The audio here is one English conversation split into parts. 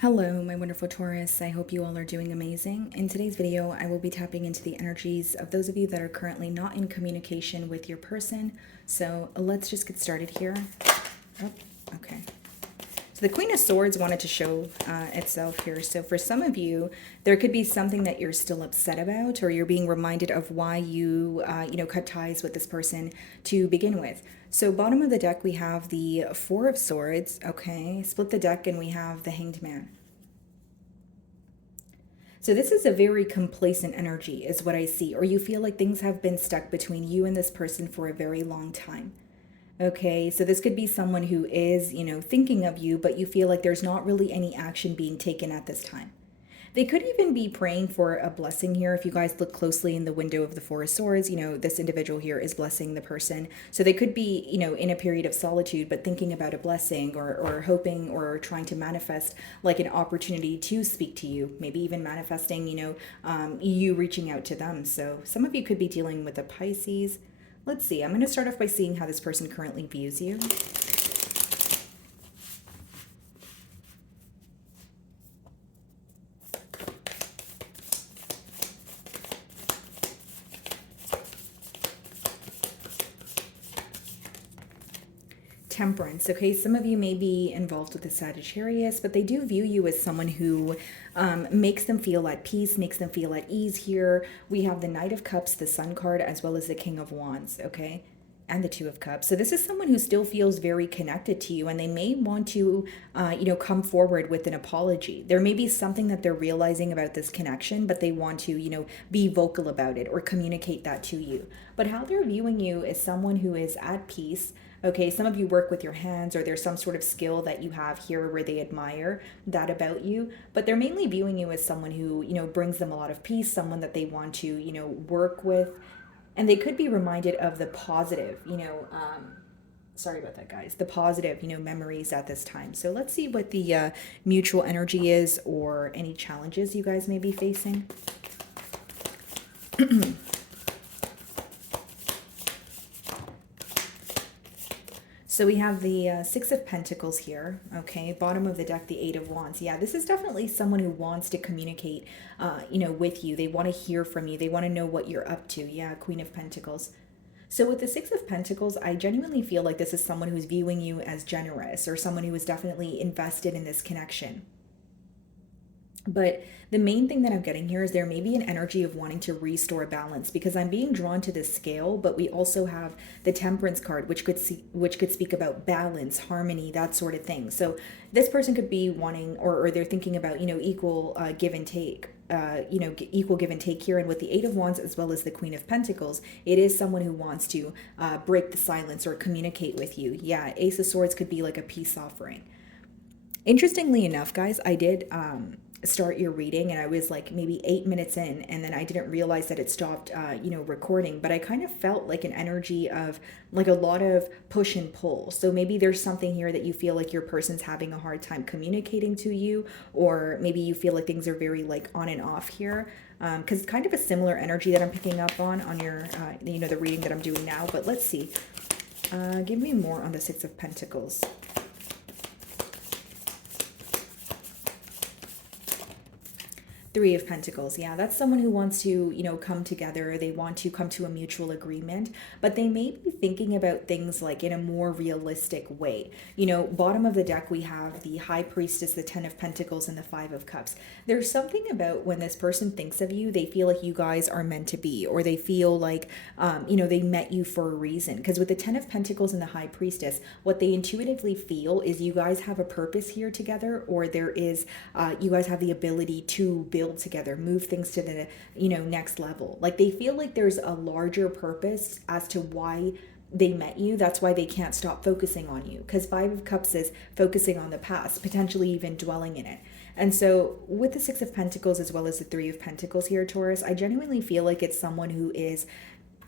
Hello, my wonderful Taurus. I hope you all are doing amazing. In today's video, I will be tapping into the energies of those of you that are currently not in communication with your person. So let's just get started here. Oh, okay. So the Queen of Swords wanted to show itself here. So for some of you, there could be something that you're still upset about, or you're being reminded of why you, cut ties with this person to begin with. So bottom of the deck, we have the Four of Swords. Okay, split the deck and we have the Hanged Man. So this is a very complacent energy is what I see, or you feel like things have been stuck between you and this person for a very long time. Okay, so this could be someone who is, thinking of you, but you feel like there's not really any action being taken at this time. They could even be praying for a blessing here. If you guys look closely in the window of the Four of Swords, this individual here is blessing the person. So they could be, in a period of solitude, but thinking about a blessing or hoping or trying to manifest like an opportunity to speak to you, maybe even manifesting, you reaching out to them. So some of you could be dealing with a Pisces. Let's see. I'm going to start off by seeing how this person currently views you. Temperance. Okay, some of you may be involved with the Sagittarius, but they do view you as someone who makes them feel at peace, makes them feel at ease here. We have the Knight of Cups, the Sun card, as well as the King of Wands, okay? And the Two of Cups. So this is someone who still feels very connected to you, and they may want to, come forward with an apology. There may be something that they're realizing about this connection, but they want to, be vocal about it or communicate that to you. But how they're viewing you is someone who is at peace. Okay, some of you work with your hands, or there's some sort of skill that you have here where they admire that about you, but they're mainly viewing you as someone who, brings them a lot of peace, someone that they want to, work with. And they could be reminded of the positive, sorry about that, guys, the positive, memories at this time. So let's see what the mutual energy is or any challenges you guys may be facing. So we have the Six of Pentacles here, okay? Bottom of the deck, the Eight of Wands. Yeah, this is definitely someone who wants to communicate, with you. They want to hear from you. They want to know what you're up to. Yeah, Queen of Pentacles. So with the Six of Pentacles, I genuinely feel like this is someone who's viewing you as generous or someone who is definitely invested in this connection. But the main thing that I'm getting here is there may be an energy of wanting to restore balance, because I'm being drawn to this scale, but we also have the Temperance card, which could speak about balance, harmony, that sort of thing. So this person could be wanting, or they're thinking about, equal give and take. Equal give and take here. And with the Eight of Wands as well as the Queen of Pentacles, it is someone who wants to break the silence or communicate with you. Yeah, Ace of Swords could be like a peace offering. Interestingly enough, guys, I did start your reading and I was like maybe 8 minutes in, and then I didn't realize that it stopped, recording. But I kind of felt like an energy of like a lot of push and pull. So maybe there's something here that you feel like your person's having a hard time communicating to you, or maybe you feel like things are very like on and off here. Because it's kind of a similar energy that I'm picking up on your, the reading that I'm doing now. But let's see. Give me more on the Six of Pentacles. Three of Pentacles. Yeah, that's someone who wants to, come together. They want to come to a mutual agreement, but they may be thinking about things like in a more realistic way. Bottom of the deck, we have the High Priestess, the Ten of Pentacles, and the Five of Cups. There's something about when this person thinks of you, they feel like you guys are meant to be, or they feel like, they met you for a reason. Because with the Ten of Pentacles and the High Priestess, what they intuitively feel is you guys have a purpose here together, or there is, you guys have the ability to build together, move things to the next level. Like they feel like there's a larger purpose as to why they met you. That's why they can't stop focusing on you, because Five of Cups is focusing on the past, potentially even dwelling in it. And so with the Six of Pentacles as well as the Three of Pentacles here, Taurus, I genuinely feel like it's someone who is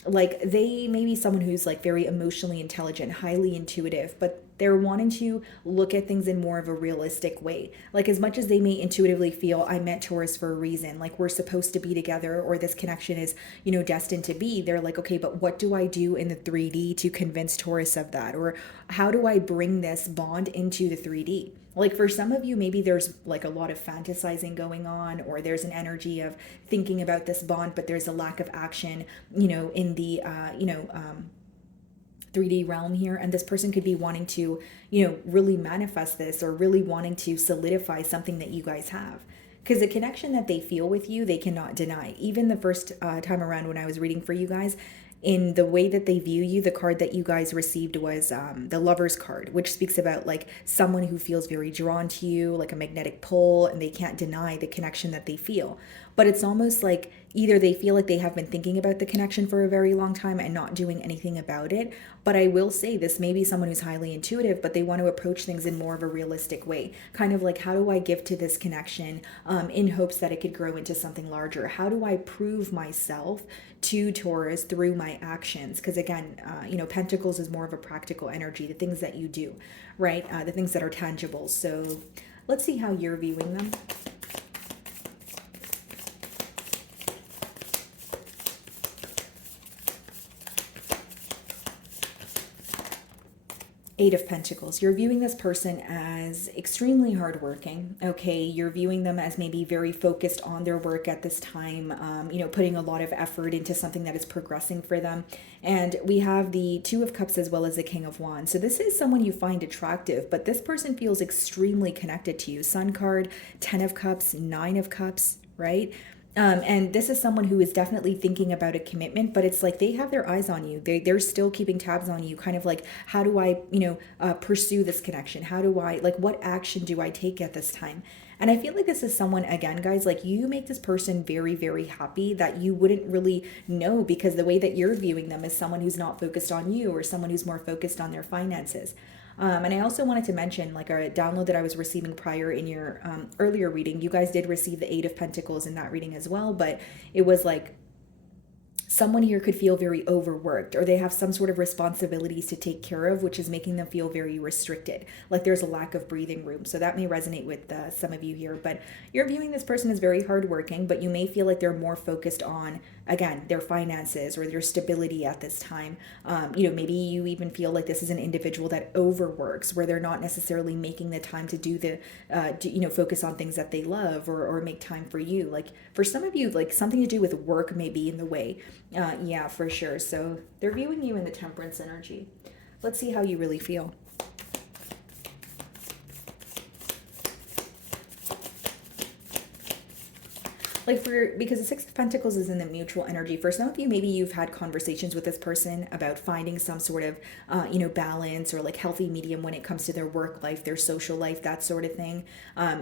like, they may be someone who's like very emotionally intelligent, highly intuitive, but They're wanting to look at things in more of a realistic way. Like, as much as they may intuitively feel, I met Taurus for a reason, like we're supposed to be together, or this connection is, destined to be, they're like, okay, but what do I do in the 3D to convince Taurus of that? Or how do I bring this bond into the 3D? Like, for some of you, maybe there's like a lot of fantasizing going on, or there's an energy of thinking about this bond, but there's a lack of action, in the, 3D realm here. And this person could be wanting to, really manifest this, or really wanting to solidify something that you guys have. Because the connection that they feel with you, they cannot deny. Even the first time around when I was reading for you guys, in the way that they view you, the card that you guys received was the Lover's card, which speaks about like someone who feels very drawn to you, like a magnetic pull, and they can't deny the connection that they feel. But it's almost like either they feel like they have been thinking about the connection for a very long time and not doing anything about it. But I will say, this may be someone who's highly intuitive, but they want to approach things in more of a realistic way. Kind of like, how do I give to this connection in hopes that it could grow into something larger? How do I prove myself to Taurus through my actions? Because again, Pentacles is more of a practical energy, the things that you do, right? The things that are tangible. So let's see how you're viewing them. Eight of Pentacles. You're viewing this person as extremely hardworking. Okay, you're viewing them as maybe very focused on their work at this time. Putting a lot of effort into something that is progressing for them. And we have the Two of Cups as well as the King of Wands. So this is someone you find attractive, but this person feels extremely connected to you. Sun card, 10 of Cups, 9 of Cups, right? And this is someone who is definitely thinking about a commitment, but it's like they have their eyes on you. They're still keeping tabs on you, kind of like, how do I, pursue this connection? How do I, like, what action do I take at this time? And I feel like this is someone, again, guys, like you make this person very, very happy that you wouldn't really know, because the way that you're viewing them is someone who's not focused on you, or someone who's more focused on their finances. And I also wanted to mention, like, a download that I was receiving prior in your earlier reading. You guys did receive the Eight of Pentacles in that reading as well, but it was like someone here could feel very overworked, or they have some sort of responsibilities to take care of, which is making them feel very restricted. Like there's a lack of breathing room. So that may resonate with some of you here, but you're viewing this person as very hardworking, but you may feel like they're more focused on, again, their finances or their stability at this time. Maybe you even feel like this is an individual that overworks, where they're not necessarily making the time to do focus on things that they love, or make time for you. Like for some of you, like something to do with work may be in the way. Yeah, for sure. So they're viewing you in the Temperance energy. Let's see how you really feel. Because the Six of Pentacles is in the mutual energy. For some of you, maybe you've had conversations with this person about finding some sort of, balance, or like healthy medium when it comes to their work life, their social life, that sort of thing.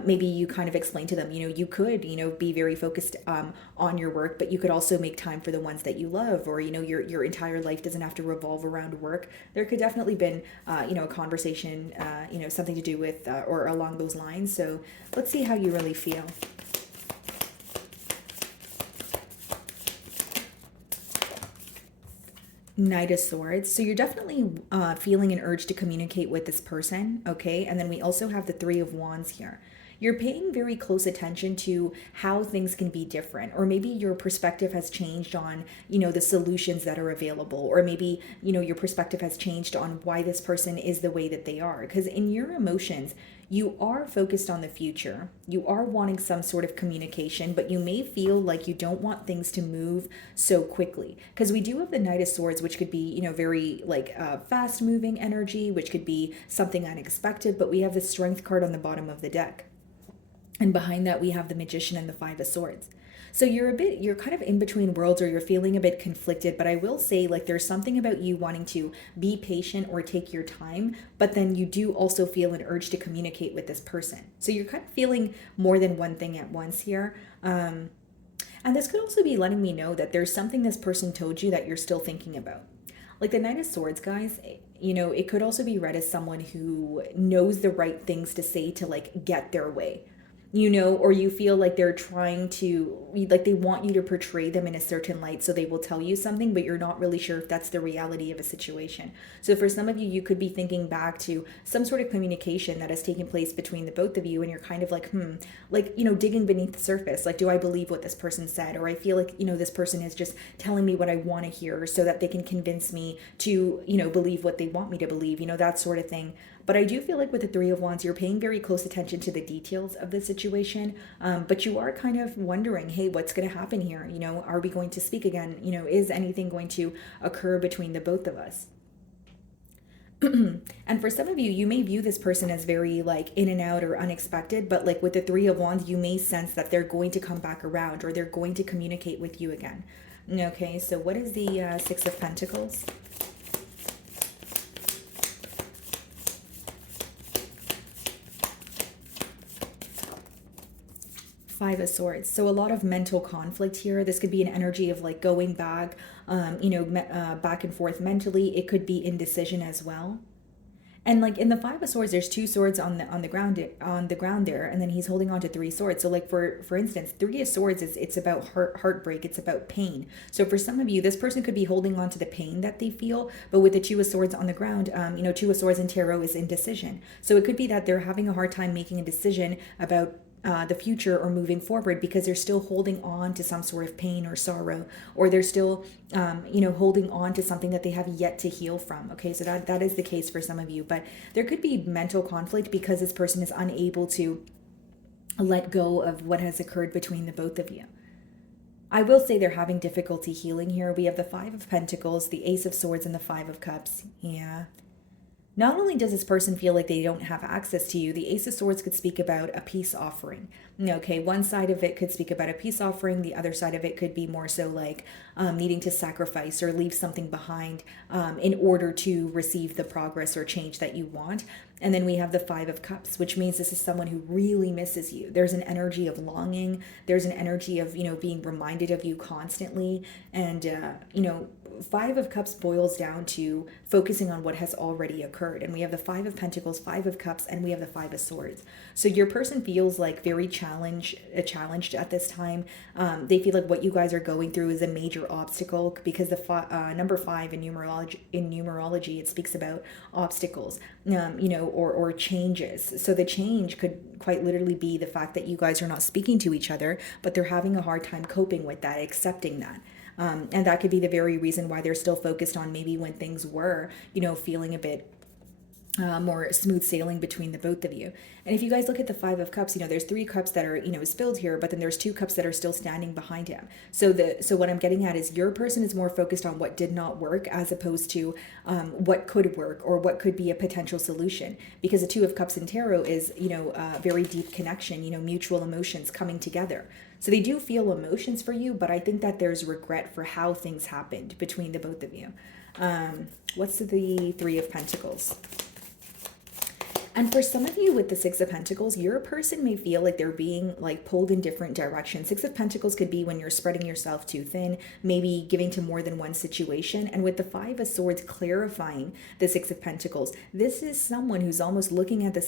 Maybe you kind of explained to them, you could, be very focused on your work, but you could also make time for the ones that you love, or, your entire life doesn't have to revolve around work. There could definitely been, a conversation, something to do with, or along those lines. So let's see how you really feel. Knight of Swords. So you're definitely feeling an urge to communicate with this person, okay? And then we also have the Three of Wands here. You're paying very close attention to how things can be different, or maybe your perspective has changed on, the solutions that are available, or maybe, your perspective has changed on why this person is the way that they are. Because in your emotions, you are focused on the future. You are wanting some sort of communication, but you may feel like you don't want things to move so quickly. Because we do have the Knight of Swords, which could be, very like fast moving energy, which could be something unexpected, but we have the Strength card on the bottom of the deck. And behind that, we have the Magician and the Five of Swords. So you're kind of in between worlds, or you're feeling a bit conflicted, but I will say, like, there's something about you wanting to be patient or take your time, but then you do also feel an urge to communicate with this person. So you're kind of feeling more than one thing at once here. And this could also be letting me know that there's something this person told you that you're still thinking about. Like the Knight of Swords, guys, it could also be read as someone who knows the right things to say to, like, get their way. or you feel like they're trying to, like they want you to portray them in a certain light, so they will tell you something, but you're not really sure if that's the reality of a situation. So for some of you, you could be thinking back to some sort of communication that has taken place between the both of you, and you're kind of like, like, digging beneath the surface. Like, do I believe what this person said? Or I feel like, this person is just telling me what I want to hear so that they can convince me to, believe what they want me to believe, that sort of thing. But I do feel like with the Three of Wands, you're paying very close attention to the details of the situation. But you are kind of wondering, hey, what's going to happen here? Are we going to speak again? Is anything going to occur between the both of us? And for some of you, you may view this person as very like in and out or unexpected, but like with the Three of Wands, you may sense that they're going to come back around, or they're going to communicate with you again. Okay, so what is the Six of Pentacles? Five of Swords. So a lot of mental conflict here. This could be an energy of like going back, back and forth mentally. It could be indecision as well. And like in the Five of Swords, there's two swords on the ground there, and then he's holding on to three swords. So like for instance, Three of Swords is, it's about heartbreak, it's about pain. So for some of you, this person could be holding on to the pain that they feel, but with the Two of Swords on the ground, Two of Swords in tarot is indecision. So it could be that they're having a hard time making a decision about the future or moving forward, because they're still holding on to some sort of pain or sorrow, or they're still holding on to something that they have yet to heal from. Okay, so that is the case for some of you, but there could be mental conflict because this person is unable to let go of what has occurred between the both of you. I will say they're having difficulty healing here. We have the Five of Pentacles, the Ace of Swords, and the Five of Cups. Yeah. Not only does this person feel like they don't have access to you, the Ace of Swords could speak about a peace offering. Okay, one side of it could speak about a peace offering. The other side of it could be more so like needing to sacrifice or leave something behind in order to receive the progress or change that you want. And then we have the Five of Cups, which means this is someone who really misses you. There's an energy of longing. There's an energy of, being reminded of you constantly. And, Five of Cups boils down to focusing on what has already occurred. And we have the Five of Pentacles, Five of Cups, and we have the Five of Swords. So your person feels like very challenged at this time. They feel like what you guys are going through is a major obstacle, because the number 5 in numerology, it speaks about obstacles, or changes. So the change could quite literally be the fact that you guys are not speaking to each other, but they're having a hard time coping with that, accepting that. And that could be the very reason why they're still focused on maybe when things were, feeling a bit more smooth sailing between the both of you. And if you guys look at the Five of Cups, there's 3 cups that are, spilled here, but then there's 2 cups that are still standing behind him. So what I'm getting at is your person is more focused on what did not work, as opposed to what could work or what could be a potential solution. Because the Two of Cups in tarot is, very deep connection, mutual emotions coming together. So they do feel emotions for you, but I think that there's regret for how things happened between the both of you. What's the Three of Pentacles? And for some of you with the Six of Pentacles, your person may feel like they're being like pulled in different directions. Six of Pentacles could be when you're spreading yourself too thin, maybe giving to more than one situation. And with the Five of Swords clarifying the Six of Pentacles, this is someone who's almost looking at the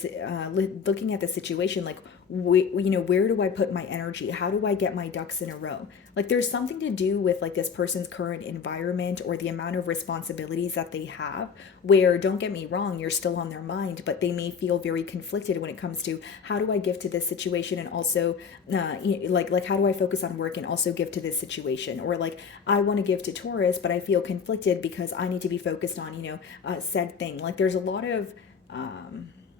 situation like, where do I put my energy? How do I get my ducks in a row? Like there's something to do with like this person's current environment or the amount of responsibilities that they have, where, don't get me wrong, you're still on their mind, but they may feel very conflicted when it comes to how do I give to this situation, and also like how do I focus on work and also give to this situation, or like I want to give to Taurus but I feel conflicted because I need to be focused on said thing. Like there's a lot of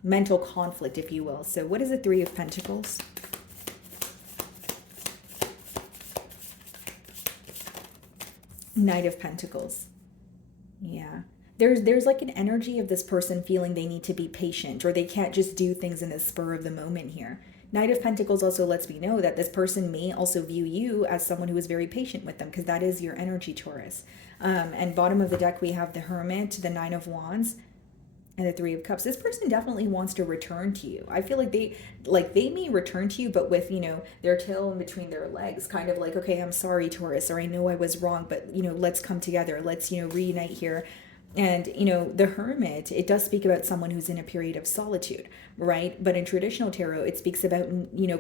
mental conflict, if you will. So what is the Three of Pentacles? Knight of Pentacles. Yeah. There's like an energy of this person feeling they need to be patient, or they can't just do things in the spur of the moment here. Knight of Pentacles also lets me know that this person may also view you as someone who is very patient with them, because that is your energy, Taurus. And bottom of the deck, we have the Hermit, the Nine of Wands, and the Three of Cups. This person definitely wants to return to you. I feel like they may return to you, but with, their tail in between their legs, kind of like, okay, I'm sorry, Taurus, or I know I was wrong, but, let's come together. Let's, reunite here. And, the Hermit, it does speak about someone who's in a period of solitude, right? But in traditional tarot, it speaks about,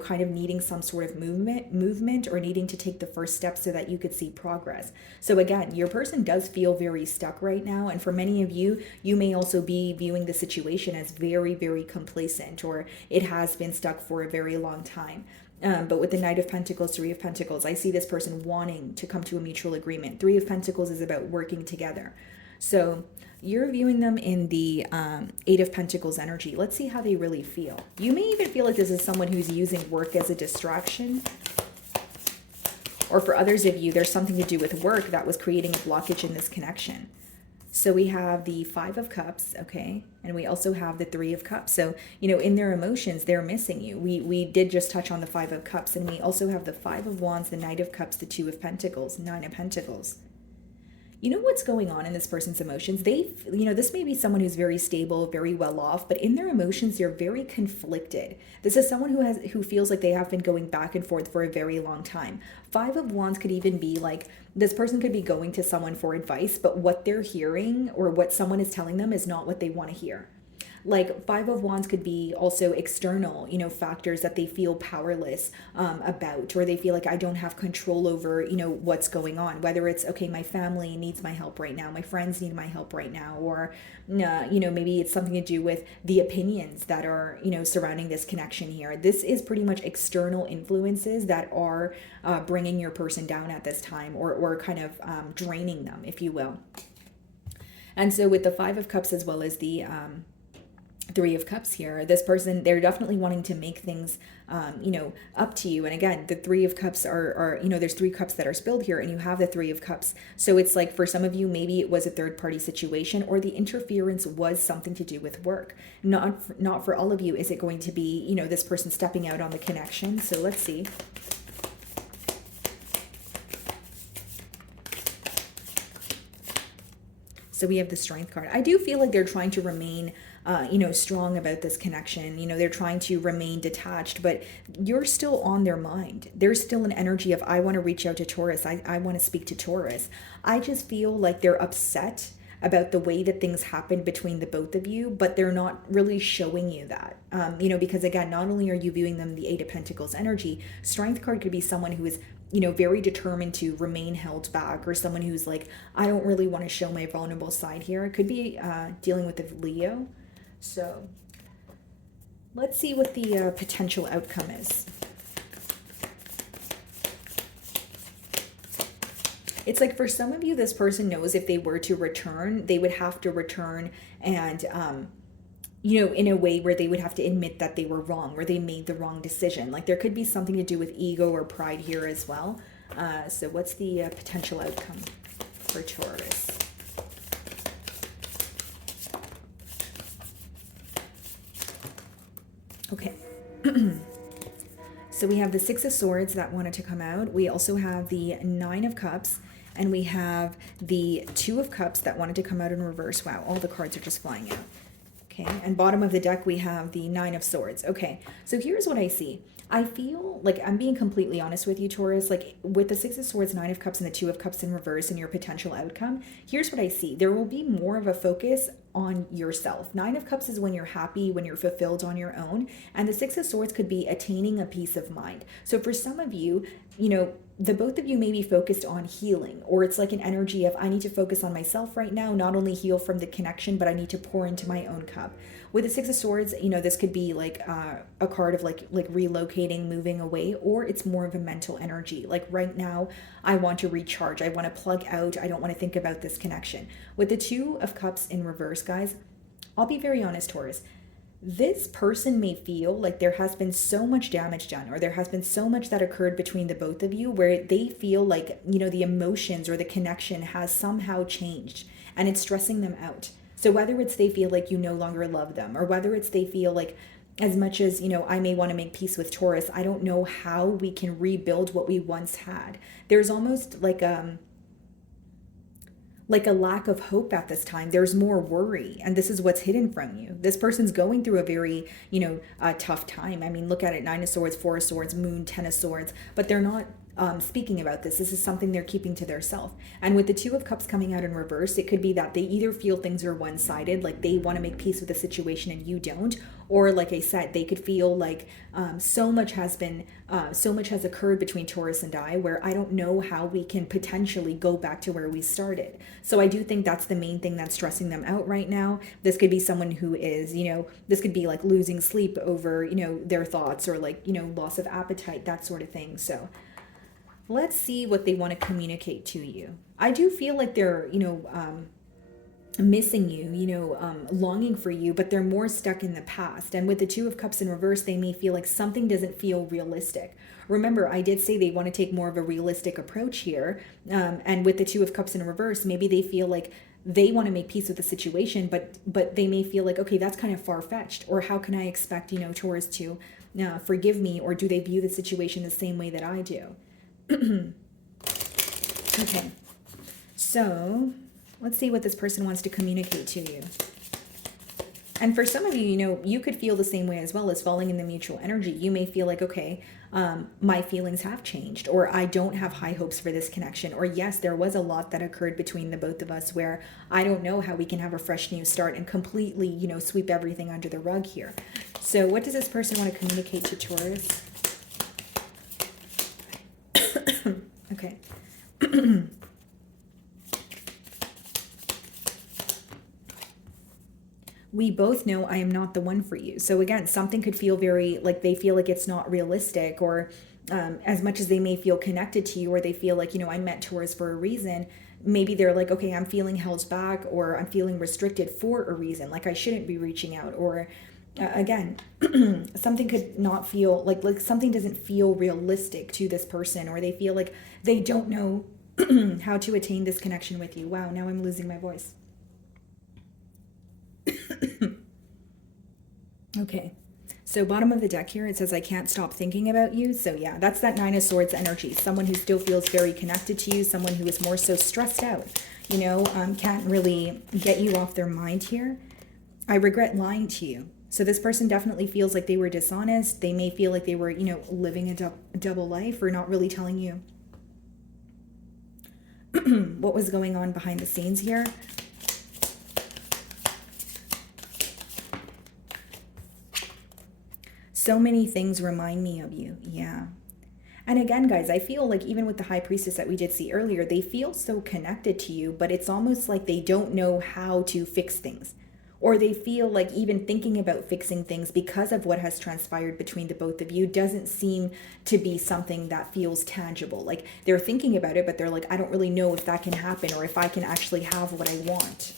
kind of needing some sort of movement or needing to take the first step so that you could see progress. So again, your person does feel very stuck right now. And for many of you, you may also be viewing the situation as very, very complacent, or it has been stuck for a very long time. But with the Knight of Pentacles, Three of Pentacles, I see this person wanting to come to a mutual agreement. Three of Pentacles is about working together. So you're viewing them in the Eight of Pentacles energy. Let's see how they really feel. You may even feel like this is someone who's using work as a distraction. Or for others of you, there's something to do with work that was creating a blockage in this connection. So we have the Five of Cups, okay? And we also have the Three of Cups. So, in their emotions, they're missing you. We did just touch on the Five of Cups. And we also have the Five of Wands, the Knight of Cups, the Two of Pentacles, Nine of Pentacles. You know what's going on in this person's emotions? This may be someone who's very stable, very well off, but in their emotions, they're very conflicted. This is someone who feels like they have been going back and forth for a very long time. Five of Wands could even be like, this person could be going to someone for advice, but what they're hearing or what someone is telling them is not what they want to hear. Like Five of Wands could be also external, factors that they feel powerless about, or they feel like I don't have control over, what's going on. Whether it's, okay, my family needs my help right now, my friends need my help right now, or, maybe it's something to do with the opinions that are, surrounding this connection here. This is pretty much external influences that are bringing your person down at this time, or kind of draining them, if you will. And so with the Five of Cups as well as the Three of Cups here, this person, they're definitely wanting to make things, up to you. And again, the Three of Cups are, there's three cups that are spilled here, and you have the Three of Cups. So it's like for some of you, maybe it was a third party situation, or the interference was something to do with work. Not for all of you is it going to be, this person stepping out on the connection. So let's see. So we have the Strength card. I do feel like they're trying to remain, strong about this connection. They're trying to remain detached, but you're still on their mind. There's still an energy of, I want to reach out to Taurus. I want to speak to Taurus. I just feel like they're upset about the way that things happened between the both of you, but they're not really showing you that, because again, not only are you viewing them the Eight of Pentacles energy, Strength card could be someone who is very determined to remain held back, or someone who's like, I don't really want to show my vulnerable side here. It could be dealing with a Leo. So let's see what the potential outcome is. It's like for some of you, this person knows if they were to return, they would have to return and, in a way where they would have to admit that they were wrong, or they made the wrong decision. Like there could be something to do with ego or pride here as well. So what's the potential outcome for Taurus? Okay. So we have the Six of Swords that wanted to come out. We also have the Nine of Cups, and we have the Two of Cups that wanted to come out in reverse. Wow, all the cards are just flying out. Okay, and bottom of the deck, we have the Nine of Swords. Okay, so here's what I see. I feel like I'm being completely honest with you, Taurus, like with the Six of Swords, Nine of Cups, and the Two of Cups in reverse and your potential outcome, here's what I see. There will be more of a focus on yourself. Nine of Cups is when you're happy, when you're fulfilled on your own. And the Six of Swords could be attaining a peace of mind. So for some of you, the both of you may be focused on healing, or it's like an energy of, I need to focus on myself right now, not only heal from the connection, but I need to pour into my own cup. With the Six of Swords, this could be like a card of like relocating, moving away, or it's more of a mental energy. Like right now, I want to recharge. I want to plug out. I don't want to think about this connection. With the Two of Cups in reverse, guys, I'll be very honest, Taurus. This person may feel like there has been so much damage done, or there has been so much that occurred between the both of you where they feel like, the emotions or the connection has somehow changed and it's stressing them out. So whether it's they feel like you no longer love them, or whether it's they feel like, as much as, I may want to make peace with Taurus, I don't know how we can rebuild what we once had. There's almost like a lack of hope at this time. There's more worry, and this is what's hidden from you. This person's going through a very, tough time. I mean, look at it, Nine of Swords, Four of Swords, Moon, Ten of Swords, but they're not speaking about this. This is something they're keeping to themselves. And with the Two of Cups coming out in reverse, it could be that they either feel things are one-sided, like they want to make peace with the situation and you don't, or like I said, they could feel like so much has occurred between Taurus and I, where I don't know how we can potentially go back to where we started. So I do think that's the main thing that's stressing them out right now. This could be someone who is, this could be like losing sleep over, their thoughts, or like, loss of appetite, that sort of thing. So let's see what they want to communicate to you. I do feel like they're, missing you, longing for you, but they're more stuck in the past. And with the Two of Cups in reverse, they may feel like something doesn't feel realistic. Remember, I did say they want to take more of a realistic approach here. And with the Two of Cups in reverse, maybe they feel like they want to make peace with the situation, but they may feel like, okay, that's kind of far-fetched, or how can I expect, Taurus to forgive me, or do they view the situation the same way that I do? Okay, so let's see what this person wants to communicate to you. And for some of you, you could feel the same way as well, as falling in the mutual energy. You may feel like, okay, my feelings have changed, or I don't have high hopes for this connection, or yes, there was a lot that occurred between the both of us where I don't know how we can have a fresh new start and completely, sweep everything under the rug here. So what does this person want to communicate to Taurus? Okay. We both know I am not the one for you. So again, something could feel very like they feel like it's not realistic, or as much as they may feel connected to you, or they feel like, I met Taurus for a reason. Maybe they're like, okay, I'm feeling held back, or I'm feeling restricted for a reason. Like I shouldn't be reaching out, or again, something could not feel like something doesn't feel realistic to this person, or they feel like they don't know how to attain this connection with you. Wow, now I'm losing my voice. Okay, so bottom of the deck here, it says, I can't stop thinking about you. So yeah, that's that Nine of Swords energy. Someone who still feels very connected to you, someone who is more so stressed out, can't really get you off their mind here. I regret lying to you. So this person definitely feels like they were dishonest. They may feel like they were, living a double life, or not really telling you what was going on behind the scenes here. So many things remind me of you. Yeah. And again, guys, I feel like even with the High Priestess that we did see earlier, they feel so connected to you, but it's almost like they don't know how to fix things. Or they feel like even thinking about fixing things, because of what has transpired between the both of you, doesn't seem to be something that feels tangible. Like they're thinking about it, but they're like, I don't really know if that can happen, or if I can actually have what I want.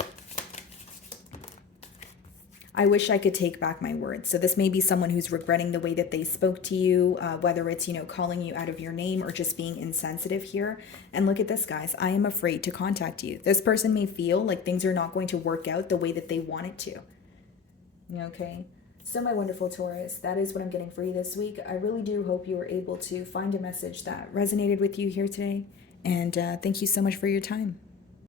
I wish I could take back my words. So this may be someone who's regretting the way that they spoke to you, whether it's, calling you out of your name, or just being insensitive here. And look at this, guys. I am afraid to contact you. This person may feel like things are not going to work out the way that they want it to. Okay. So my wonderful Taurus, that is what I'm getting for you this week. I really do hope you were able to find a message that resonated with you here today. And thank you so much for your time.